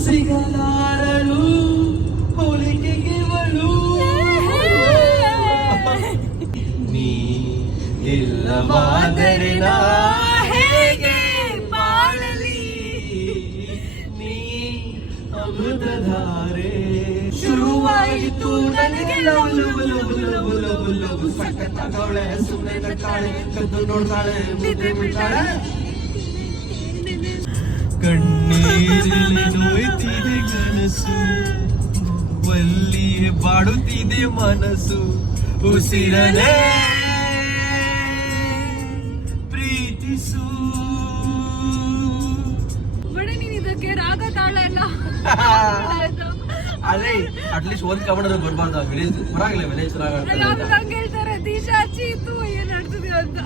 ಸಿಗಲಾರಳು ಹೋಲಿಕೆಗೆವಳು ನೀ ಇಲ್ಲವಾದರೆ ನಾ ಹೇಗೆ ಬಾಳಲಿ ನೀ ಅಮೃತಧಾರೆ ಶುರುವಾಯಿತು ನನಗೆ love love love love love love ಸಕ್ಕತ್ತಾಗವಳೆ ಸುಮ್ಮನೆ ನಗ್ತಾಳೆ ಕದ್ದು ನೋಡ್ತಾಳೆ ಮುದ್ದೆ ಬಿಡ್ತಾಳೆ ಕಣ್ಣೀರಲ್ಲಿ ನೋಯ್ತಿದೆ ಕನಸು ಒಲ್ಲಿಯೇ ಬಾಡುತ್ತಿದೆ ಮನಸ್ಸು ಉಸಿರಲೇ ಪ್ರೀತಿಸು ನೀನ್ ಇದಕ್ಕೆ ರಾಗ ತಾಳ ಎಲ್ಲ ಅದೇ ಅಟ್ಲೀಸ್ಟ್ ಒಂದ್ ಕಬಡ್ಡಿ ಬರ್ಬಾರ್ದು ವಿಲೇಜ್ ಪರವಾಗಿಲ್ಲ ವಿಲೇಜ್ ಹೇಳ್ತಾರೆ ದಿಶಾಚಿ ಇತ್ತು ಏನ್ ನಡ್ತಿದೆ ಅಂತ